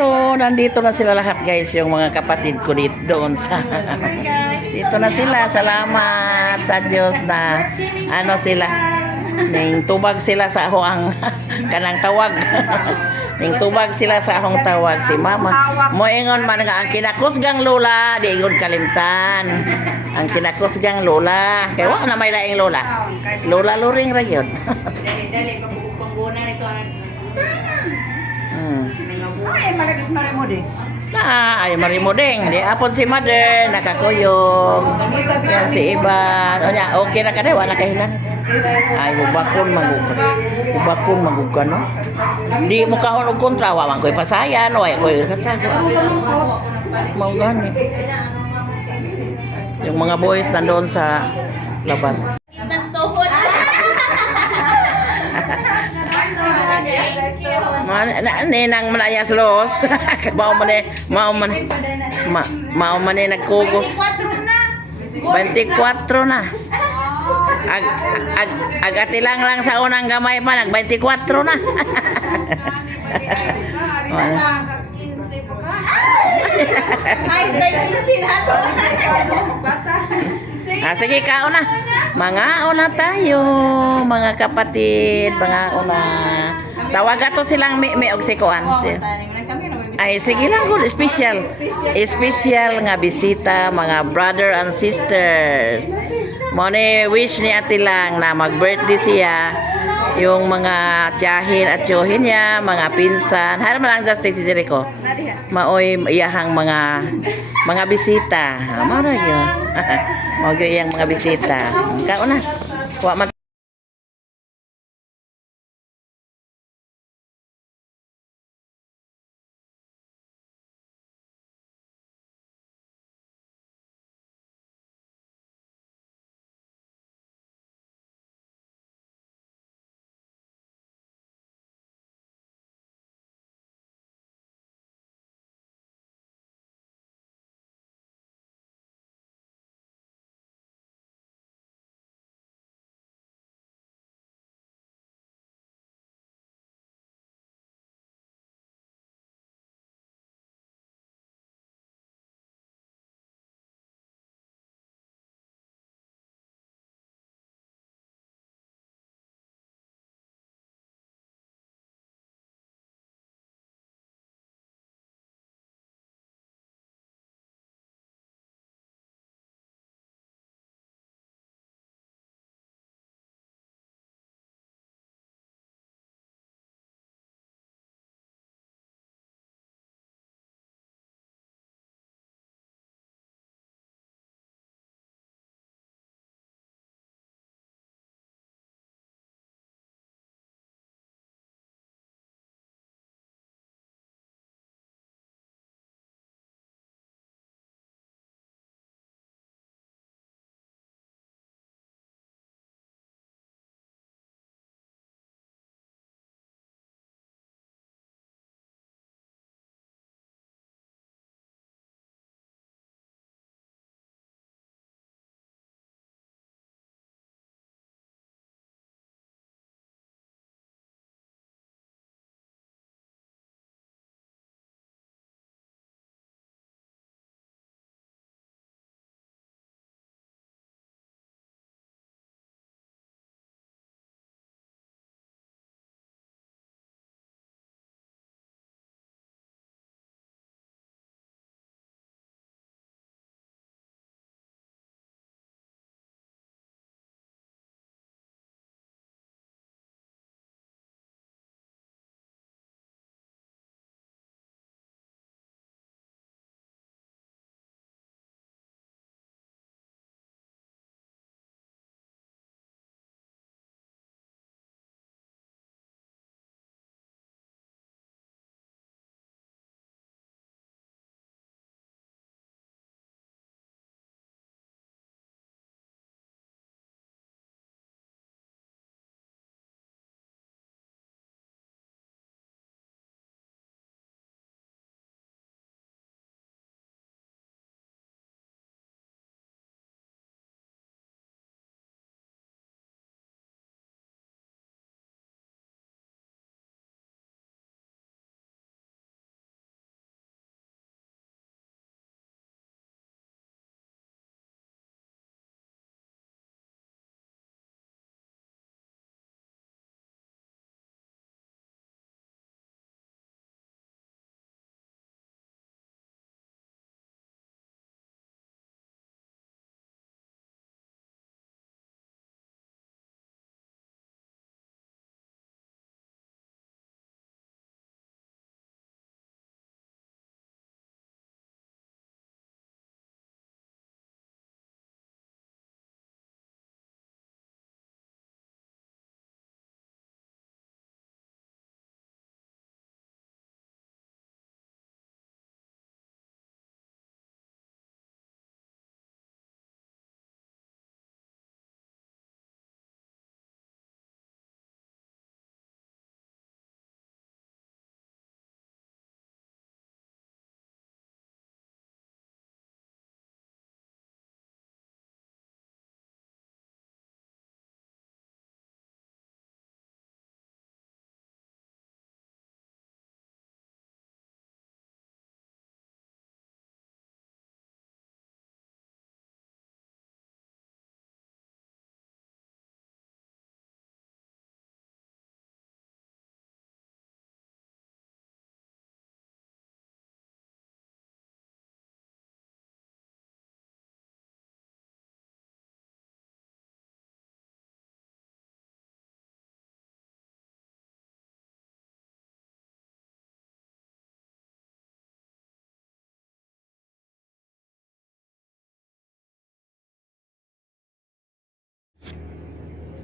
Hello, nandito na sila lahat guys, yung mga kapatid ko dito doon sa dito na sila. Salamat sa Diyos na ano sila. Ning tubag sila sa akong kanang tawag. Ning tubag sila sa akong tawag si Mama. Moingon man nga ang kinakusgang lola, di ingon kalimtan. Ang kinakusgang lola, kay wa na may laing lola. Lola luring ra gyud. Dali, pangguna nito. Ay, malagis marimode. Ay marimodeng. Di apon si Mother, nakakuyog. Yan si Iban. O niya, okay na ka na, wala kahilan. Ay, hubakon magugkan. Hubakon magugkan, no? Di mo kahon og kontra, waman ko'y pasayan, o ay ko'y kasago. Mau gani. Yung mga boys nandoon sa labas. Ninang manayas los. Mao man nagkugos. 24 na. Agatilang lang sa unang gamay pa nag 24 na. Sige kauna. Mga una tayo, mga kapatid, mga una. Tawag ato silang mi og sikuan. Ay sige lang gud special. Special nga bisita mga brother and sisters. Mo ni wish ni ati lang na mag-birthday siya. Yung mga tiyahin at tiyuhin niya, mga pinsan. Har man lang justice si Jericho. Maoy iyahang mga bisita. Mao ra gyud. Mao gyud iyang mga bisita. Kauna. Wa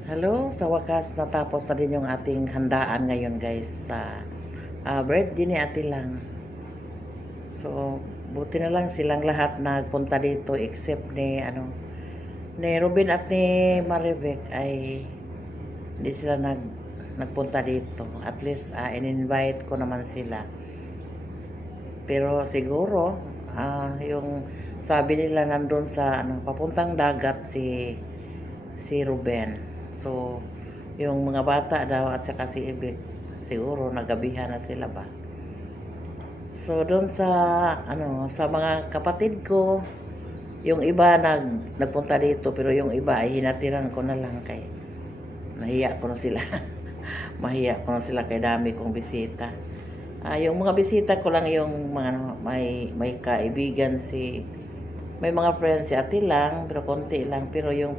Hello, sa wakas natapos na din yung ating handaan ngayon guys sa birthday ni Ate Lang. So, buti na lang silang lahat nagpunta dito except ni Ruben at ni Maribek ay hindi sila nagpunta dito. At least in-invite ko naman sila. Pero siguro yung sabi nila nandun sa papuntang dagat si Ruben. So, yung mga bata daw at saka si Ibig, siguro nagabihan na sila ba. So, doon sa mga kapatid ko, yung iba nagpunta dito, pero yung iba ay hinatiran ko na lang kay nahiya ko na sila. Mahiya ko na sila kay dami kong bisita. Yung mga bisita ko lang yung mga may kaibigan may mga friends si Ate Lang, pero konti lang. Pero yung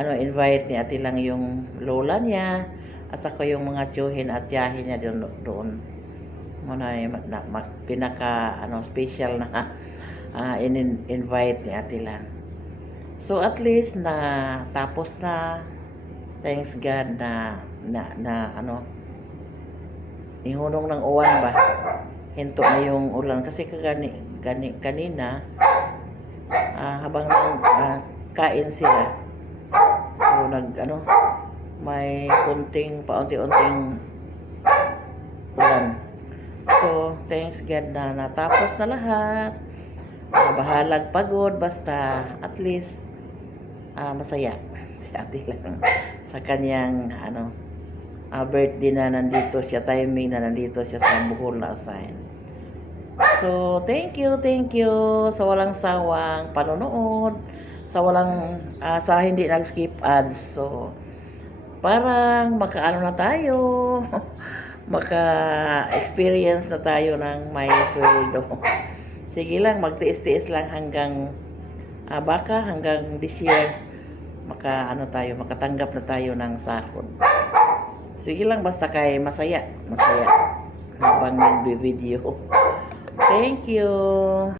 invite ni Ate Lang yung lola niya, at saka yung mga tiyuhin at tiyahin niya doon. Special na invite ni Ate Lang. So at least na tapos na, thanks God na ihunong ng uwan ba. Hinto na yung ulan kasi kanina habang kain sila. So may kunting paunti-unting ulan. So thanks God na natapos na lahat. Bahalag pagod basta at least masaya si Ate Lang sa kanyang birthday na nandito siya, timing na nandito siya sa Bohol na assign. So thank you sa walang sawang panonood, sa hindi nag-skip ads. So parang makaano na tayo maka-experience na tayo ng may sweldo. Sige lang, magtiis-tiis lang hanggang baka hanggang this year makatanggap na tayo ng sahod. Sige lang, basta kay masaya habang nagbi-video. Thank you.